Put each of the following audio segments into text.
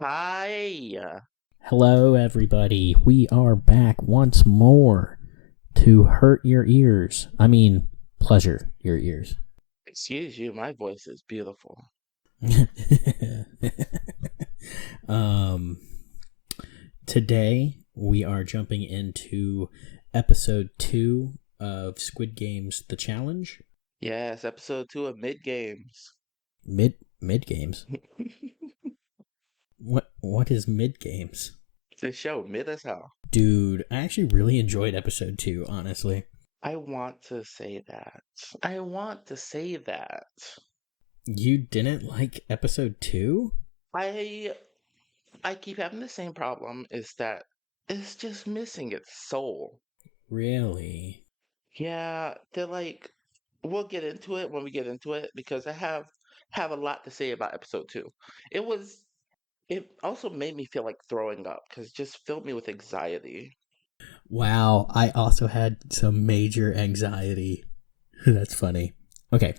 Hi. Hello, everybody. We are back once more to hurt your ears. I mean, pleasure your ears. Excuse you, my voice is beautiful. um, Today we are jumping into episode 2 of Squid Games: The Challenge. Yes, episode 2 of Mid Games. Mid games. What is mid games? The show, mid as hell. Dude, I actually really enjoyed episode 2, honestly. I want to say that. I want to say that. You didn't like episode 2? I I keep having the same problem is that it's just missing its soul. Really? Yeah, they're like we'll get into it when we get into it because I have a lot to say about episode 2. It also made me feel like throwing up because it just filled me with anxiety. Wow, I also had some major anxiety. That's funny. Okay.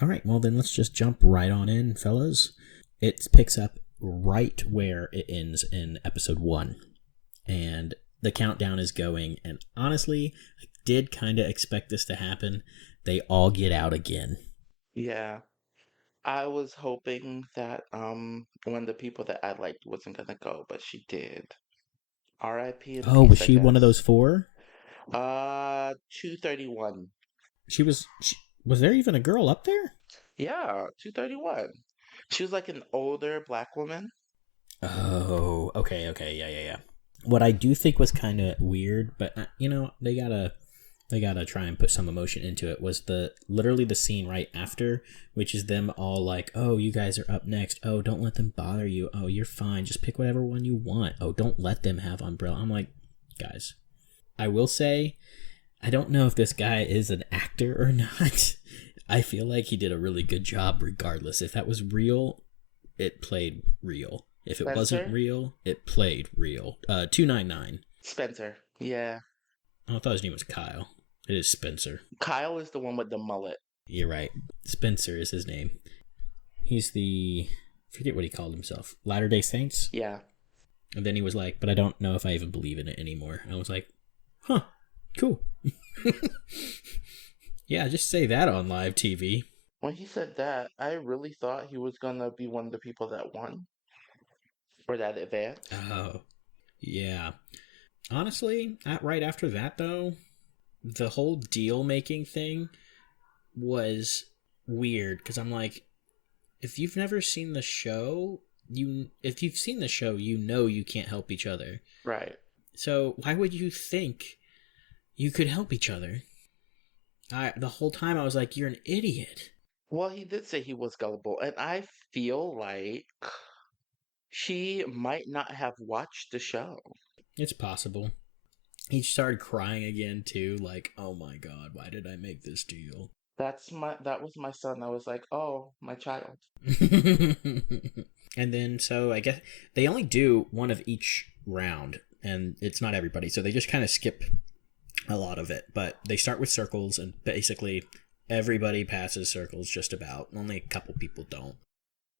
All right, well, then let's just jump right on in, fellas. It picks up right where it ends in episode 1. And the countdown is going. And honestly, I did kind of expect this to happen. They all get out again. Yeah. I was hoping that one of the people that I liked wasn't gonna go, but she did. R.I.P. in Oh, was peace, I she one of guess. those 4? 231. Was there even a girl up there? Yeah, 231. She was like an older black woman. Oh, okay, yeah. What I do think was kind of weird, but they gotta try and put some emotion into it. Was the literally the scene right after, which is them all like, "Oh, you guys are up next. Oh, don't let them bother you. Oh, you're fine. Just pick whatever one you want. Oh, don't let them have umbrella." I'm like, guys, I will say, I don't know if this guy is an actor or not. I feel like he did a really good job, regardless. If that was real, it played real. If it wasn't Spencer? real, it played real. 299. Spencer. Yeah. Oh, I thought his name was Kyle. It is Spencer. Kyle is the one with the mullet. You're right. Spencer is his name. He's the I forget what he called himself. Latter Day Saints. Yeah. And then he was like, "But I don't know if I even believe in it anymore." I was like, "Huh, cool." Yeah, just say that on live TV. When he said that, I really thought he was gonna be one of the people that won or that advanced. Oh, yeah. Honestly, right after that though, the whole deal making thing was weird because I'm like, if you've never seen the show, if you've seen the show, you know you can't help each other. Right. So why would you think you could help each other? The whole time I was like, you're an idiot. Well, he did say he was gullible, and I feel like she might not have watched the show. It's possible. He started crying again too, like, oh my god, why did I make this deal? That was my son. I was like, "Oh, my child." And then so I guess they only do one of each round, and it's not everybody, so they just kind of skip a lot of it. But they start with circles, and basically everybody passes circles just about. Only a couple people don't.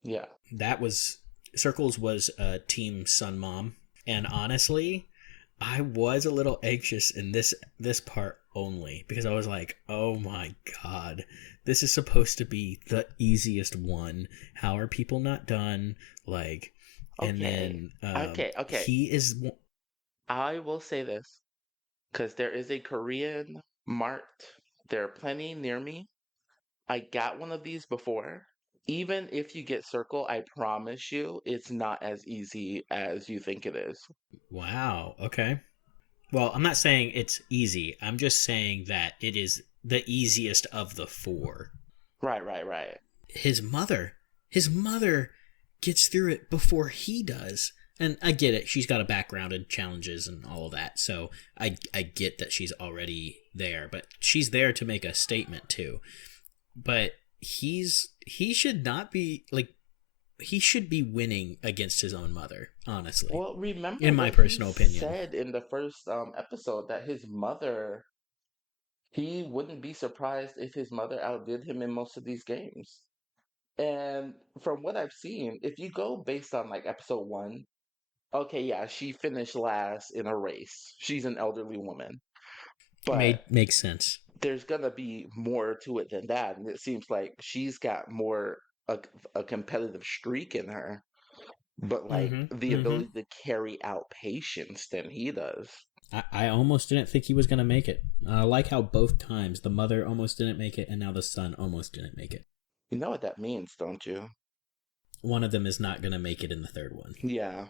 Yeah. That was circles was team Sun Mom, and honestly, I was a little anxious in this part only because I was like, "Oh my god, this is supposed to be the easiest one. How are people not done?" Like, and Okay. then Okay. he is. I will say this because there is a Korean mart. There are plenty near me. I got one of these before. Even if you get circle, I promise you, it's not as easy as you think it is. Wow. Okay. Well, I'm not saying it's easy. I'm just saying that it is the easiest of the 4. Right. his mother his mother gets through it before he does, and I get it, she's got a background in challenges and all of that, so I get that she's already there, but she's there to make a statement too. But he should not be like, he should be winning against his own mother, honestly, Well, remember in my what he personal opinion. said in the first episode that his mother, he wouldn't be surprised if his mother outdid him in most of these games. And from what I've seen, if you go based on like episode one, okay, yeah, she finished last in a race. She's an elderly woman. But Makes sense. there's gonna be more to it than that. And it seems like she's got more a, a competitive streak in her, but like Mm-hmm. the Mm-hmm. ability to carry out patience than he does. I almost didn't think he was gonna make it. I like how both times the mother almost didn't make it, and now the son almost didn't make it. You know what that means, don't you? One of them is not gonna make it in the third one. Yeah.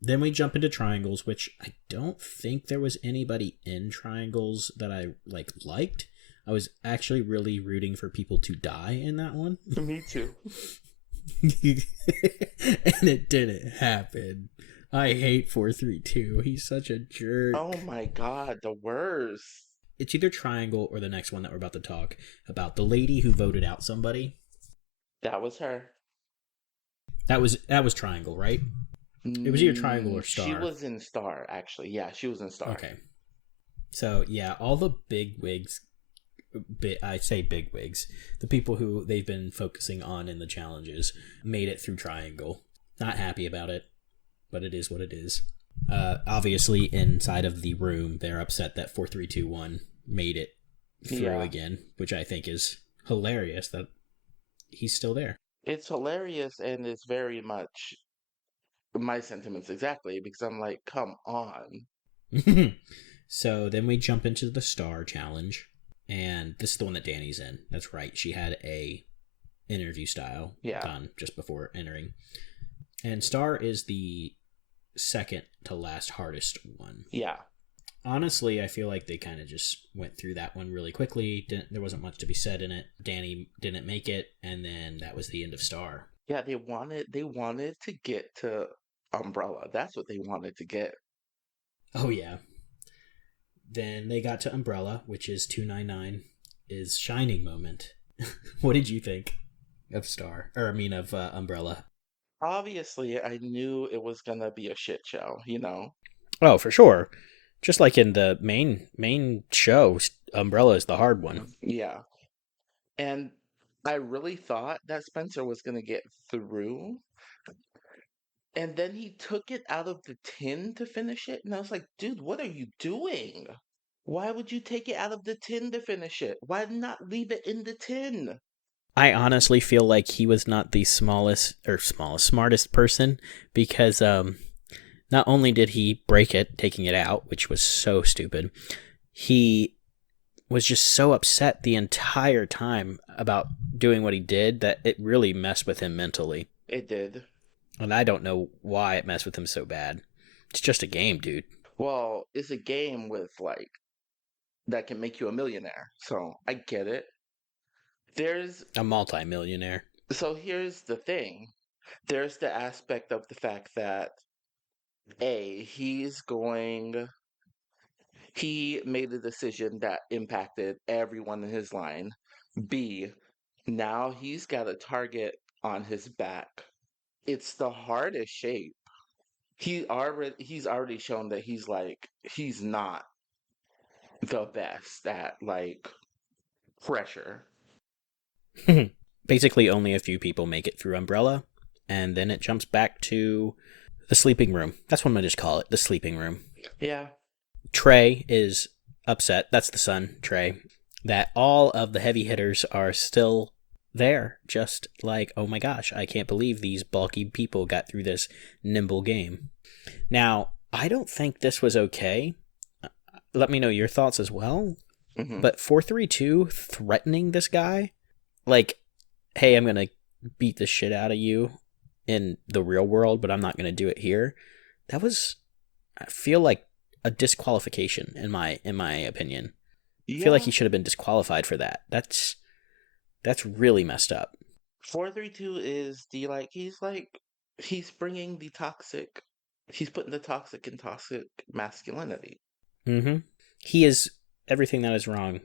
Then we jump into triangles, which I don't think there was anybody in triangles that I liked. I was actually really rooting for people to die in that one. Me too. And it didn't happen. I hate 432. He's such a Oh jerk. my God, the worst. It's either triangle or the next one that we're about to talk about, the lady who voted out somebody. That was her. That was triangle, right? It was either triangle or She star. was in Star, actually. Yeah, she was in Star. Okay. So, yeah, all the big wigs, I say big wigs, the people who they've been focusing on in the challenges made it through triangle. Not happy about it, but it is what it is. Obviously, inside of the room, they're upset that 4321 made it through Yeah. again, which I think is hilarious that he's still there. It's hilarious and it's very much my sentiments exactly because I'm like, come on. So then we jump into the star challenge, and this is the one that Danny's in. That's right. She had a interview style Yeah. done just before entering. And star is the second to last hardest one. Yeah. Honestly, I feel like they kind of just went through that one really quickly. There wasn't much to be said in it. Danny didn't make it, and then that was the end of star. Yeah, they wanted to get to Umbrella. That's what they wanted to get. Oh yeah. Then they got to Umbrella, which is 299, is Shining Moment. What did you think of Star? Or, I mean, of Umbrella? Obviously, I knew it was gonna be a shit show, you know? Oh, for sure. Just like in the main show, Umbrella is the hard one. Yeah. And I really thought that Spencer was gonna get through. And then he took it out of the tin to finish it. And I was like, dude, what are you doing? Why would you take it out of the tin to finish it? Why not leave it in the tin? I honestly feel like he was not the smartest person because not only did he break it taking it out, which was so stupid, he was just so upset the entire time about doing what he did that it really messed with him mentally. It did. And I don't know why it messed with him so bad. It's just a game, dude. Well, it's a game with like that can make you a millionaire. So I get it. There's A multi-millionaire. so here's the thing. There's the aspect of the fact that A, he made a decision that impacted everyone in his line. B, now he's got a target on his back. It's the hardest shape. He's already shown that he's not the best at like pressure. Basically, only a few people make it through Umbrella, and then it jumps back to the sleeping room. That's what I'm going to just call it, the sleeping room. Yeah. Trey is upset, that's the son, Trey, that all of the heavy hitters are still there. Just like, oh my gosh, I can't believe these bulky people got through this nimble game. Now, I don't think this was okay. Let me know your thoughts as well. Hmm. But 432 threatening this guy, like, hey, I'm going to beat the shit out of you in the real world, but I'm not going to do it here. That was, I feel like, a disqualification in my opinion. I feel like Yeah. he should have been disqualified for that. That's really messed up. 432 is he's bringing the toxic. He's putting the toxic in toxic masculinity. Mm-hmm. He is everything that is wrong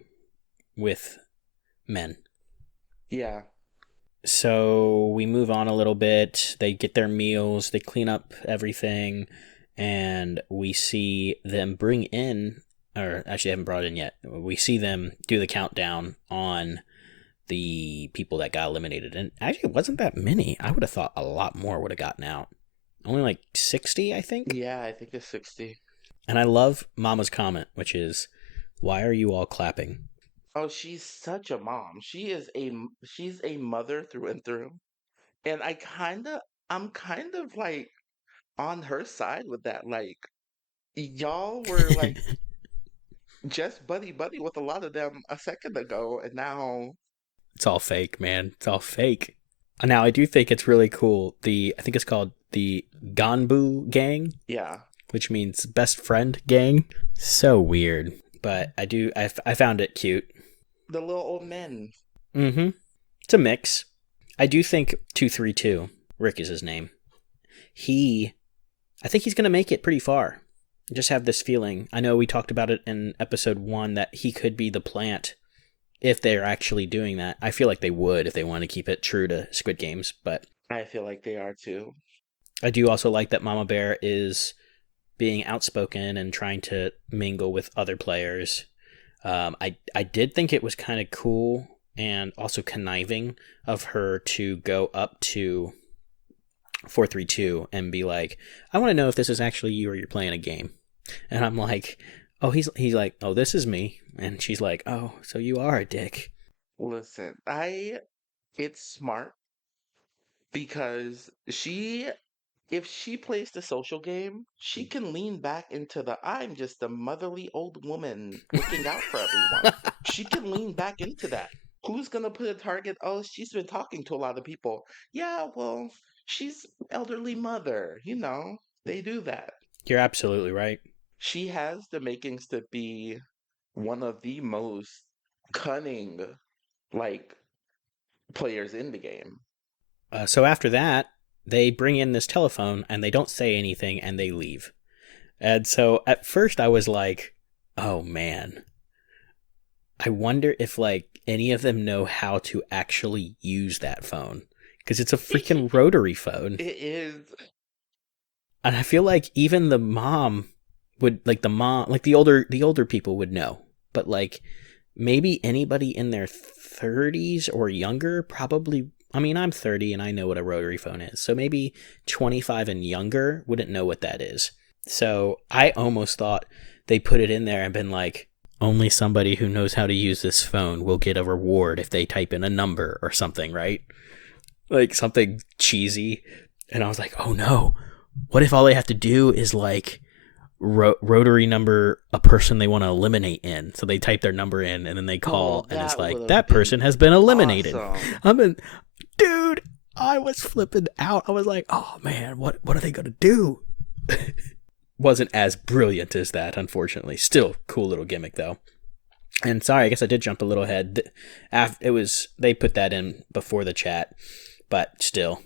with men. Yeah. So we move on a little bit. They get their meals, they clean up everything, and we see them bring in, or actually, they haven't brought it in yet. We see them do the countdown on the people that got eliminated. And actually, it wasn't that many. I would have thought a lot more would have gotten out. Only like 60, I think. Yeah, I think it's 60. And I love Mama's comment, which is, "Why are you all clapping?" Oh, she's such a mom. She's a mother through and through. And I'm kind of like on her side with that. Like, y'all were like just buddy buddy with a lot of them a second ago, and now, It's all fake, man. It's all fake. Now, I do think it's really cool. I think it's called the Ganbu Gang, yeah, which means best friend gang. So weird. But I found it cute. the little old men. Mm-hmm. It's a mix. I do think 232, Rick is his name. I think he's going to make it pretty far. I just have this feeling. I know we talked about it in episode 1 that he could be the plant if they're actually doing that. I feel like they would if they want to keep it true to Squid Games, but I feel like they are too. I do also like that Mama Bear is being outspoken and trying to mingle with other players. I did think it was kind of cool and also conniving of her to go up to 432 and be like, "I want to know if this is actually you or you're playing a game." And I'm like, "Oh, he's like, oh, this is me." And she's like, "Oh, so you are a dick." Listen, it's smart because if she plays the social game, she can lean back into the I'm just a motherly old woman looking out for everyone. She can lean back into that. Who's gonna put a target? Oh, she's been talking to a lot of people. Yeah, well, she's elderly mother, they do that. You're absolutely right. She has the makings to be one of the most cunning, like, players in the game. So after that, they bring in this telephone and they don't say anything and they leave. And so at first I was like, "Oh man, I wonder if like any of them know how to actually use that phone because it's a freaking rotary phone." It is. And I feel like even the mom would like the older people would know. But like maybe anybody in their 30s or younger probably. I mean, I'm 30 and I know what a rotary phone is. So maybe 25 and younger wouldn't know what that is. So I almost thought they put it in there and been like, only somebody who knows how to use this phone will get a reward if they type in a number or something, right? Like something cheesy. And I was like, "Oh no. What if all they have to do is like rotary number a person they want to eliminate in?" So they type their number in and then they call Oh, and it's that would like, have "That been person has been eliminated." awesome. Dude, I was flipping out. I was like, "Oh man, what are they going to do?" Wasn't as brilliant as that, unfortunately. Still cool little gimmick though. And sorry, I guess I did jump a little ahead. They put that in before the chat, but still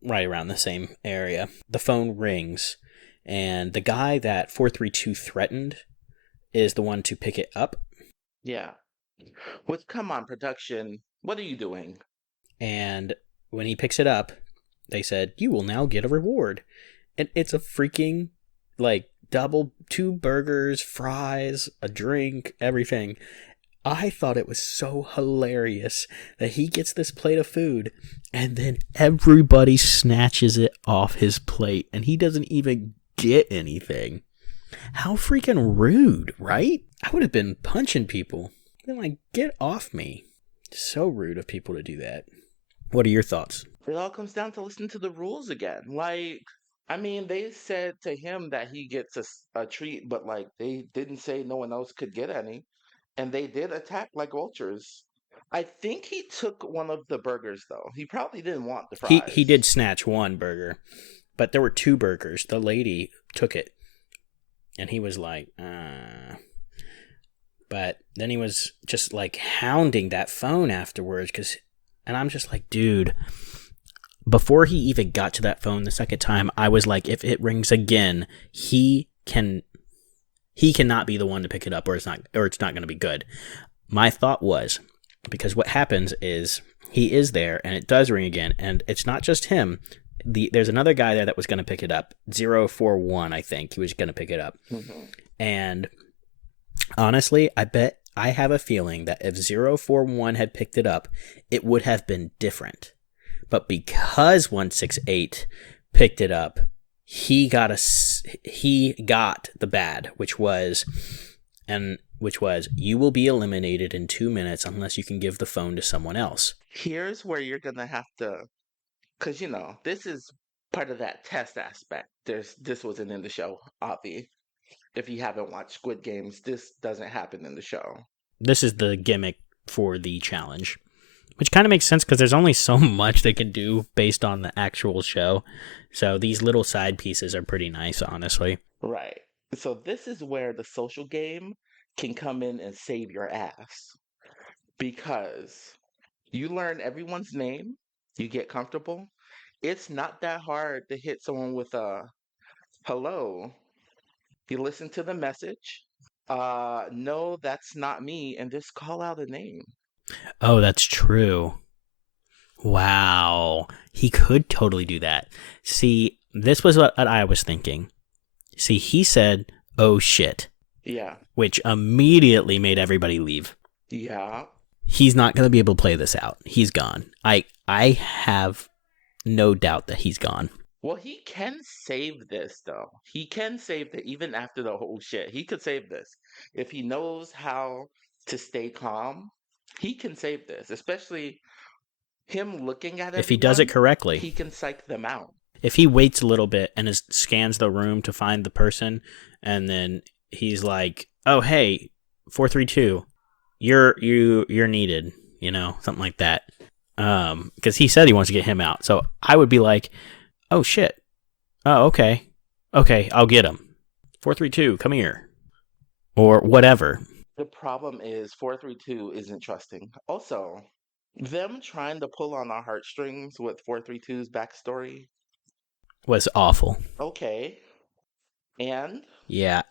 right around the same area. The phone rings, and the guy that 432 threatened is the one to pick it up. Yeah. Come on, production. What are you doing? And when he picks it up, they said, "You will now get a reward." And it's a freaking, like, double 2 burgers, fries, a drink, everything. I thought it was so hilarious that he gets this plate of food and then everybody snatches it off his plate and he doesn't even get anything. How freaking rude, right? I would have been punching people. Been like, "Get off me." So rude of people to do that. What are your thoughts? It all comes down to listening to the rules again. Like, I mean, they said to him that he gets a treat, but like they didn't say no one else could get any. And they did attack like vultures. I think he took one of the burgers though. He probably didn't want the He did fries. snatch one burger, but there were 2 burgers. The lady took it, and he was like, But then he was just like hounding that phone afterwards, and I'm just like, dude. Before he even got to that phone the second time, I was like, if it rings again, he cannot be the one to pick it up, or it's not going to be good. My thought was, because what happens is he is there and it does ring again, and it's not just him. There's another guy there that was going to pick it up. 041, I think he was going to pick it up. Mhm. And honestly, I bet I have a feeling that if 041 had picked it up, it would have been different. But because 168 picked it up, he got the bad, which was you will be eliminated in 2 minutes unless you can give the phone to someone else. Here's where you're gonna have to, because this is part of that test aspect. This wasn't in the show, Avi. If you haven't watched Squid Games, this doesn't happen in the show. This is the gimmick for the challenge, which kind of makes sense because there's only so much they can do based on the actual show. So these little side pieces are pretty nice, honestly. Right. So this is where the social game can come in and save your ass because you learn everyone's name, you get comfortable. It's not that hard to hit someone with a hello. You listen to the message. No, that's not me, and just call out a name. Oh, that's true. Wow. He could totally do that. See, this was what I was thinking. See, he said, oh shit, Yeah. which immediately made everybody leave. Yeah. He's not going to be able to play this out. He's gone. I have no doubt that he's gone. Well, he can save this though. He can save it even after the whole shit. He could save this. If he knows how to stay calm, he can save this. Especially him looking at If he does it everyone, correctly. he can psych them out. If he waits a little bit and scans the room to find the person, and then he's like, "Oh, hey, 432, you're needed," something like that. Because he said he wants to get him out, so I would be like, "Oh shit, oh okay, I'll get him. 432, come here," or whatever. The problem is 432 isn't trusting. Also, them trying to pull on our heartstrings with 432's backstory. Was awful. Okay. And Yeah,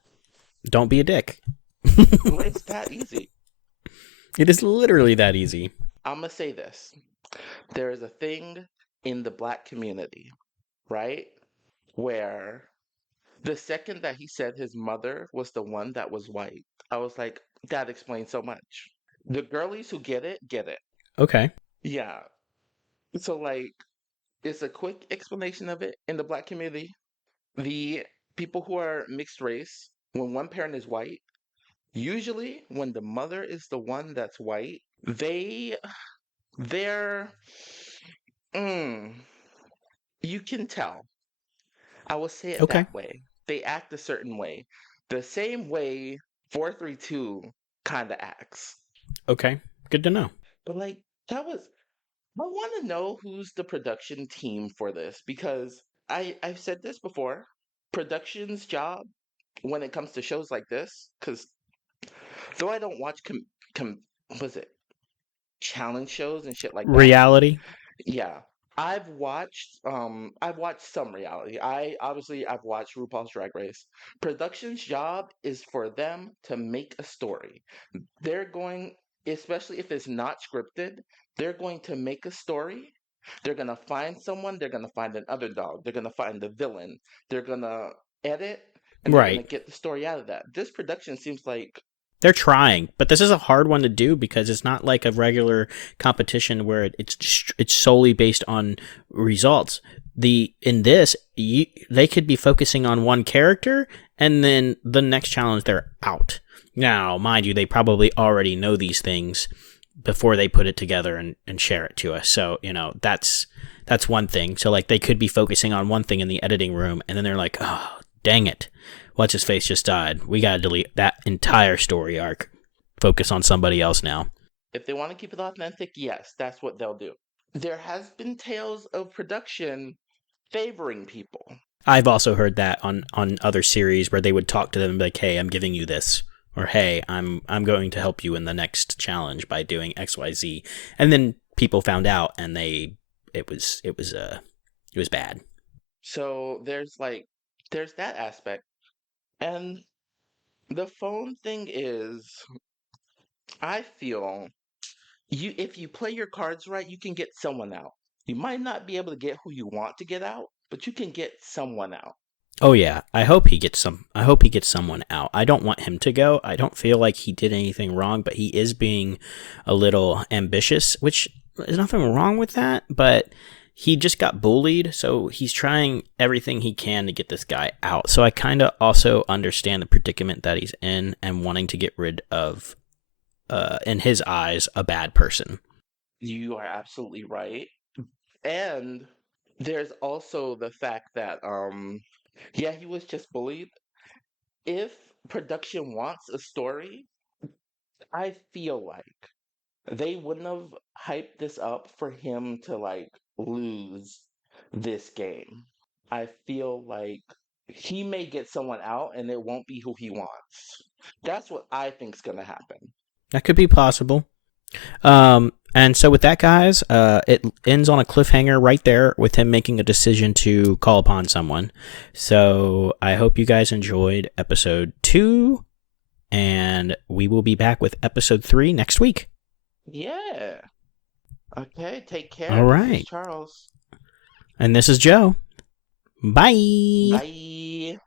don't be a dick. it's that easy. It is literally that easy. I'm going to say this. There is a thing in the black community, right? Where the second that he said his mother was the one that was white, I was like, that explains so much. The girlies who get it, get it. Okay. Yeah. So, like, it's a quick explanation of it in the black community. The people who are mixed race, when one parent is white, usually when the mother is the one that's white, they're, mm, you can tell. I will say it Okay. that way. They act a certain way. The same way 432 kind of acts. Okay. Good to know. But like I want to know who's the production team for this because I've said this before. Production's job when it comes to shows like this, because though I don't watch was it challenge shows and shit like that. Reality. Yeah. I've watched some reality. I've watched RuPaul's Drag Race. Production's job is for them to make a story. They're going, especially if it's not scripted, they're going to make a story. They're going to find someone, they're going to find an underdog, they're going to find the villain. They're going to edit and they're going to Right. get the story out of that. This production seems like They're trying, but this is a hard one to do because it's not like a regular competition where it's solely based on results. In this, they could be focusing on one character, and then the next challenge they're out. Now, mind you, they probably already know these things before they put it together and share it to us. So that's one thing. So like they could be focusing on one thing in the editing room, and then they're like, oh dang it. What's his face just died. We gotta delete that entire story arc. Focus on somebody else now. if they want to keep it authentic, yes, that's what they'll do. There has been tales of production favoring people. I've also heard that on other series where they would talk to them and be like, "Hey, I'm giving you this," or "Hey, I'm going to help you in the next challenge by doing XYZ," and then people found out and it was bad. So there's that aspect. And the phone thing is, I feel if you play your cards right, you can get someone out. You might not be able to get who you want to get out, but you can get someone out. Oh yeah, I hope he gets some. I hope he gets someone out. I don't want him to go. I don't feel like he did anything wrong, but he is being a little ambitious, which is nothing wrong with that. But he just got bullied, so he's trying everything he can to get this guy out. So I kind of also understand the predicament that he's in and wanting to get rid of, in his eyes, a bad person. You are absolutely right. And there's also the fact that yeah, he was just bullied. If production wants a story, I feel like they wouldn't have hyped this up for him to like lose this game. I feel like he may get someone out and it won't be who he wants. That's what I think's gonna happen. That could be possible. And so with that, guys, it ends on a cliffhanger right there with him making a decision to call upon someone. So I hope you guys enjoyed episode 2, and we will be back with episode 3 next week. Yeah. Okay, take All care. This is right. Charles. And this is Joe. Bye. Bye.